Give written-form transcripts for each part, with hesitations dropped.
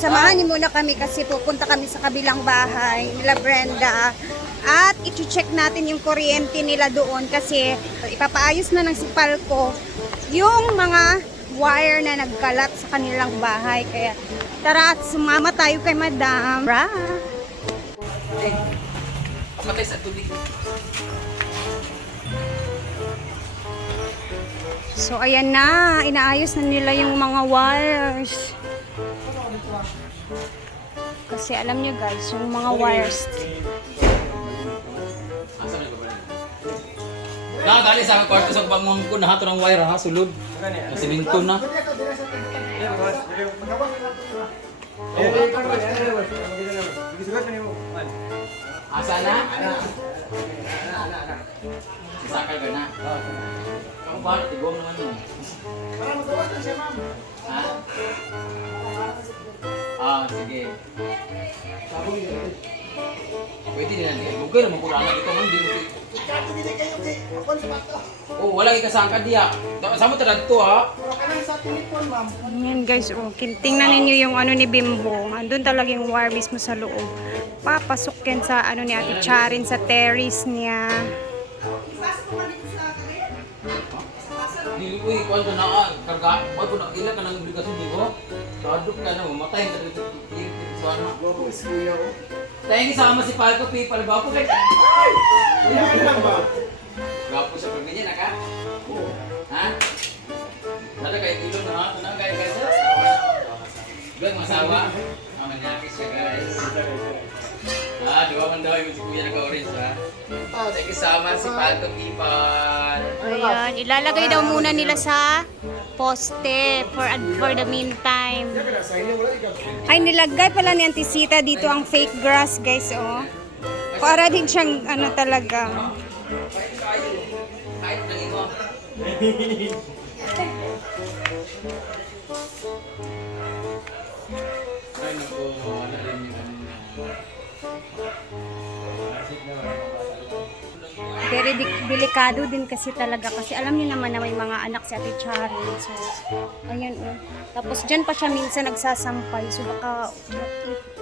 samahan niyo muna kami kasi pupunta kami sa kabilang bahay nila Brenda. At i-check natin yung kuryente nila doon kasi ipapaayos na ng Sipalco yung mga wire na nagkalat sa kanilang bahay. Kaya tara at sumama tayo kay Madam Ra. Pamatay sa tubig. So ayan na, inaayos na nila yung mga wires. Kasi alam nyo guys, yung mga wires. Nakadali sa kwarto sa pamangkin ko, nahato ng wire ha, sulod. Masiminto na. Asa na? Sisakal ka na? Kamu ba? Tigong naman mo. Ha? Ah, sige. Pwede din yan. Lugay naman kung anak ito man din. Oh, wala ikasangka diya. Sama talaga ito ha. Ayan guys, oh, tingnan ninyo yung ano ni Bimbo. Andun talaga yung wire mismo sa loob. Papasok yan sa ano ni Ate Charin sa terrace niya. Uy, kuwan ko na karga. Kuwan ko na ilan ka ng obligasyon di ko. Kadok ka na, mamatay ka dito. Tayo sama si Palco, Pipal. Gwapo ka. Gwapo sa pagganyan, naka? Ha? Nada kayo ilong na ha? Tunang kayo guys. Gawin masawa. Manyakis siya guys. Diba man daw yung si Kuya naka-orange ha? Tayo kasama si Palco, Pipal. Ayan, ilalagay daw muna nila sa poste for the meantime. Ay, nilagay pala ni Auntie Sita dito ang fake grass, guys, oh. Para din siyang, ano talaga. Kahit nang imo. Ay, naku, wala rin yung Very delikado din kasi talaga kasi alam niyo naman na may mga anak si Ate Charin. So, ayan oh. Tapos dyan pa siya minsan nagsasampay. So baka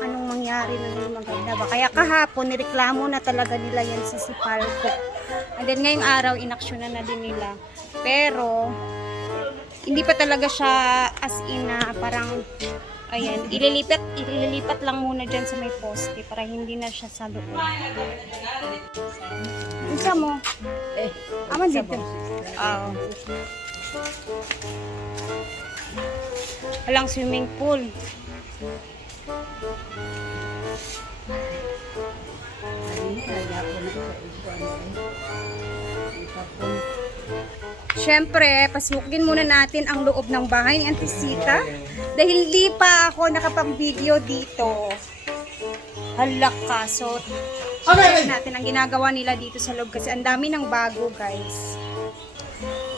anong mangyari na may maganda ba. Kaya kahapon nireklamo na talaga nila yan sa Sipalco. And then ngayong araw inaksyonan na din nila. Pero hindi pa talaga siya as in na parang ayan, ililipat lang muna dyan sa may poste para hindi na siya sa loob. Isa mo? Aman dito. Oo. Walang swimming pool. Siyempre, pasukin muna natin ang loob ng bahay ni Auntie Sita. Dahil di pa ako nakapag-video dito. Halak ka. So, check natin ang ginagawa nila dito sa loob kasi ang dami ng bago, guys.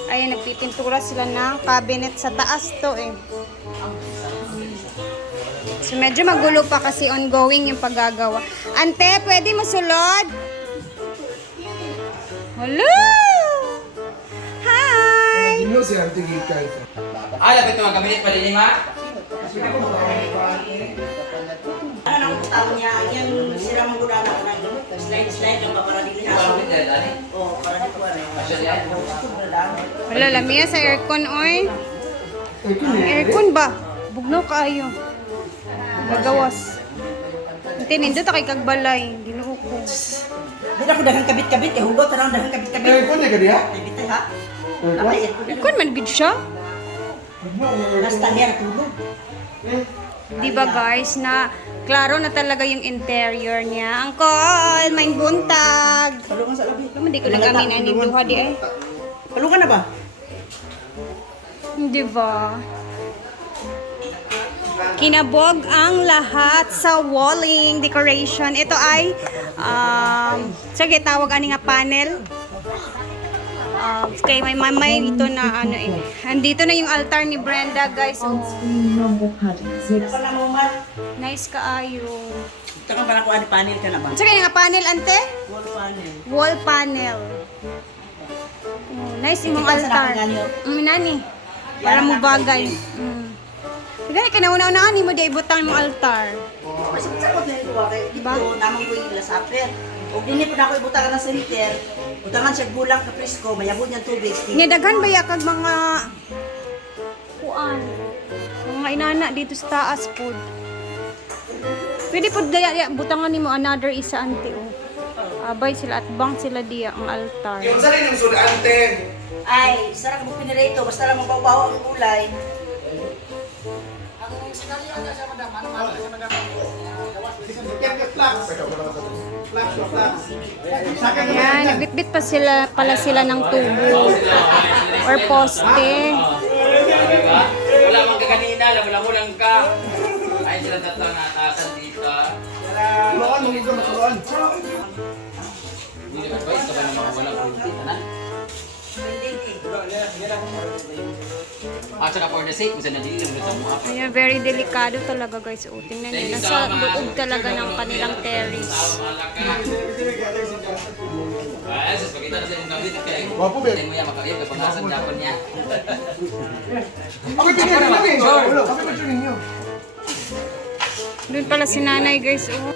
Ayan, nagpipintura sila ng cabinet sa taas to eh. So, medyo magulo pa kasi ongoing yung paggagawa. Ante, pwede masulod? Hello! Hi! Lapit mga kabinet pa din, ma? Ano nang tao niya, yan sila manggunan ako ng slide lang ba para di Ito ko lapit na dali. Oo, para di ko Asya yan. Wala, lamia sa aircon, oy. Aircon ba? Bugnaw kaayo. Magawas. Tinindot kay kagbalay. Ginoo ko. Dito ako daghang kabit-kabit, eh hugot tarang daghang kabit-kabit. Aircon na gadi ha? Kabit ha. Napayat ko. Aircon man gid siya. Basta niya tulog. Di ba guys, na klaro na talaga yung interior niya. Angkol, may buntag. Palungan sa labi. Hindi ko nagamin ani duha di ay. Palungan na ba? Di ba? Kinabog ang lahat sa walling decoration. Ito ay sige tawag ani nga panel. Kay may mamay ito na ano eh. Andito na yung altar ni Brenda, guys. Oh. Ito na mo man. Nice kaayo. Ito ka para ko ani panel ka na ba? Sige nga panel ante. Wall panel. Wall panel. Oh, nice yung Kita sa altar. nakaganyo. Nani. Para mo bagay. Gani ka nauna-unaan ni mo di ibutang mo altar. Masabot na ito kay Diba? dito namang ko yung lasapir. O dili po na ako ibutangan ng center. Butangan siya gulang ka presko, mayabot niya tubig. Nidaghan ba ya kag mga kuan? Mga inana dito sa taas pod. Pwede pod daya butangan nimo another isa anti oh. Abay sila at bang sila diya ang altar. Yung sa rin yung sudante. Ay, sarap mo pinirito, basta lang mababaw ang kulay. Yan, nagbitbit pa sila pala sila ng tubo or poste. Diba? Wala mang ka kanina, wala mo lang ka. Ay sila tatang atasan dito. Tuloan, mong ito, tuloan. Hindi advice ka ba na mga walang kurinti, tanan? At saka for the sake, kasi nadili lang sa mga. Ayan, very delikado talaga guys. O, tingnan nyo, nasa loob talaga ng kanilang terrace. Ay, sus, pagkita na sa yung gabit, kaya Wapo, be. mo yan, makakaya, kapag-asan dapat niya. Ako tingin, lagi. Ako picture ninyo. Doon pala si nanay guys. Oh.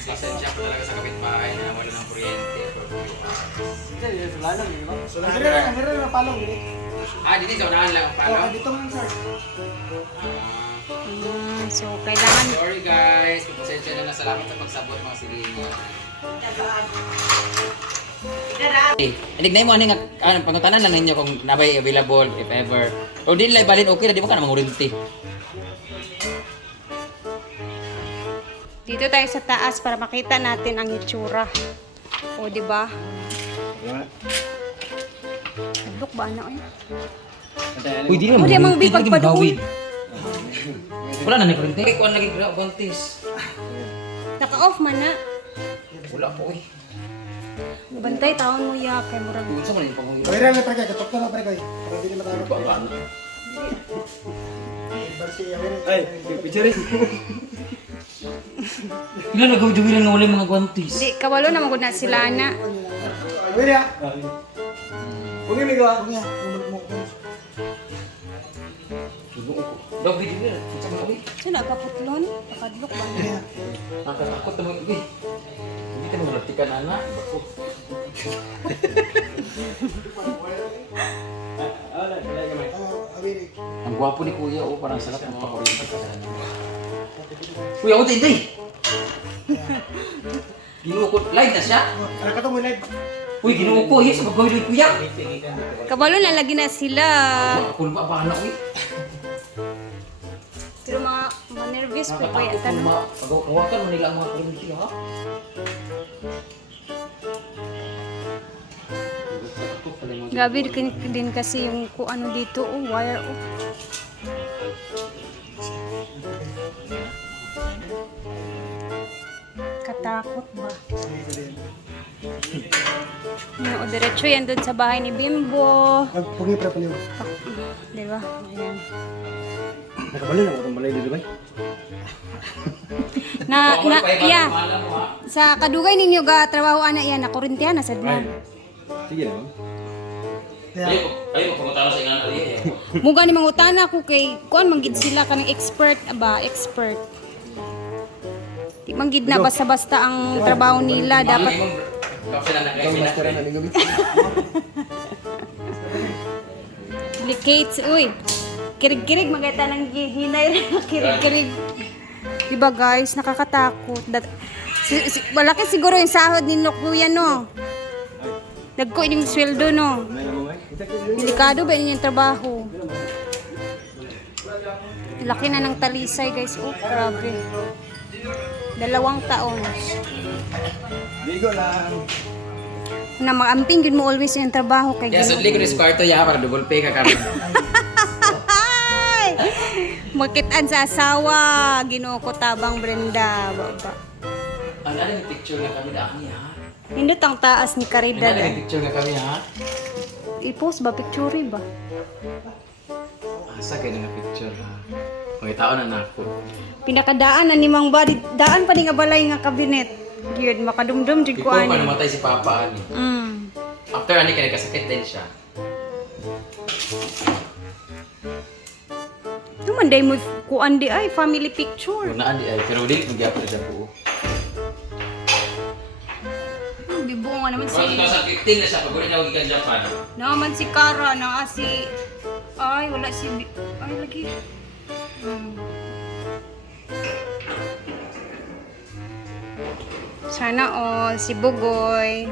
Pasensya ko talaga sa kapitbahay na wala ng kuryente. Nire na palong. Ah, dito sa unahan lang ang palo. Dito nga, sir. So, kailangan Sorry guys, pasensya na, salamat sa pagsabot mga silinyo. Hindi na mo ani nga pangutanan lang ninyo kung nabay available if ever. O di lang balin okay na di ba ka na mangurinti. dito tayo sa taas para makita natin ang itsura. O, di ba? Look ba na? Uy, di O, di mang bipag pa doon. Wala na ni kurinti. Kay kuan lagi voltage. Naka-off man na. Wala po eh. Bantay, taon mo ya. Kay murag. Kung sa man yung pangungiro. Pwede lang pare kay, katok na pare kay. Para hindi matawag. Baka na. Ay, picture rin. Ilan nagawin nga wala yung mga guantes. Di, kabalo na magod na sila na. Pwede ah. Pwede may gawa. Pwede ah. Daw video nila. Sa mga uy. So, nagkaputlon. Nakadlok ba na? Nakakatakot naman. Uy. Hindi tayo malatikan anak. Bako. Ang gwapo ni Kuya, oh, parang sarap ng pakuryente ka sana. Kuya, ako tinday! Ginuo ko, live na siya? Ano ka to mo live? Uy, ginuo ko, yes, magawin din Kuya! Kabalo na lagi na sila. Ako na ba na, uy? Pero mga nervous pa pa yan. Nakakatakot mo, pag-awakan mo nila ang mga kuryente, ha? Gabi din kasi yung kung ano dito, oh, wire, oh. Katakot ba? O, diretso yan doon sa bahay ni Bimbo. Pagi pre paliw. Diba? Ayan. Nakabali lang itong balay dito ba? Yeah. Sa kadugay ninyo ga trabaho ana yan, na kurintihan na sad mo. Sige lang. Ayaw, pagkatalo sa ingana rin. Muga ni mangutana ko kay kuan manggid sila kanang expert ba, expert. Di manggid na basta-basta ang trabaho nila dapat Kapsa na nag-ayos na. delicates. Uy, kirig-kirig magata ng hinay kirig-kirig. Diba guys, nakakatakot. Malaki siguro yung sahod ni Kuya no. Nagko yung sweldo no. Delikado ba yun yung trabaho? Laki na ng talisay guys. Oh, grabe. 2 taon. Ligo lang. Na mag-amping yun mo always yung trabaho kay Yes, Ginoo. only ko kwarto ya para double pay ka karon. Ay! Makitaan sa asawa. Ginoo ko tabang Brenda. Baba. Ang ano yung picture nga kami daan ha? Hindot ang taas ni Ang Caridad. ano yung picture nga kami ha? I-post ba? Picture ba? Asa kayo nga picture ha? Mga tao na nako. Pinakadaan na ni Mang Badi. Daan pa ni nga balay nga kabinet. Yun, makadumdum din ko Before pa ani. namatay si Papa ani. After ani kaya kasakit din siya. Tumanday mo kuan di ay family picture. Kung naan di ay, pero di magyapon siya po. Bibo nga naman si 2015 na siya pag niya gikan Japan. naman si Kara na si ay wala si ay lagi. Sana all si Bugoy.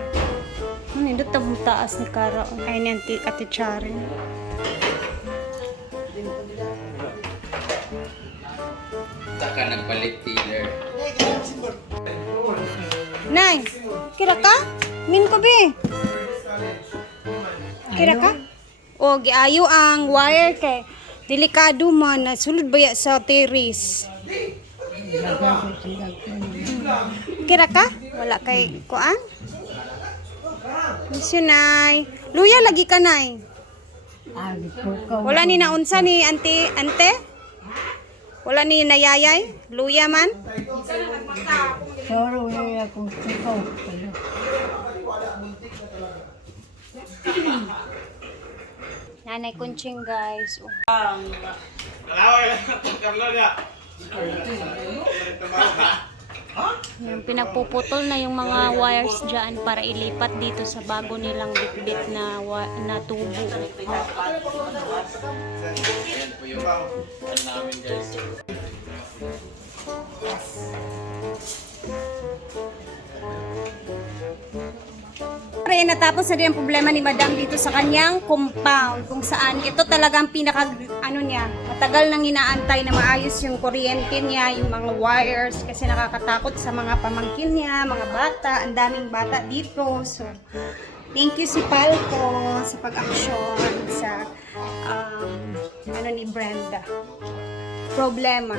Nindot tabong taas ni Kara. Ay ni Ate Charin. Saka nagpalit dealer. Nay, kira ka? Min ko be. Kira ka? O, giayo ang wire kay delikado man na sulod baya sa terrace. Kira ka? Wala kay kuan? Misyo nay. Luya lagi ka nay. Wala ni naunsa ni ante? Wala ni nayayay? Luya man? Soro na akong tukaw. Nanay Kunching guys. Oh. Yung pinagpuputol na yung mga wires dyan para ilipat dito sa bago nilang bitbit na, na tubo. Ayan po yung ano namin guys. Pre, natapos na din ang problema ni Madam dito sa kanyang compound kung saan ito talagang pinaka ano niya, matagal nang inaantay na maayos yung kuryente niya, yung mga wires kasi nakakatakot sa mga pamangkin niya, mga bata, ang daming bata dito. So, thank you si Palco sa pag-aksyon sa ano ni Brenda. Problema.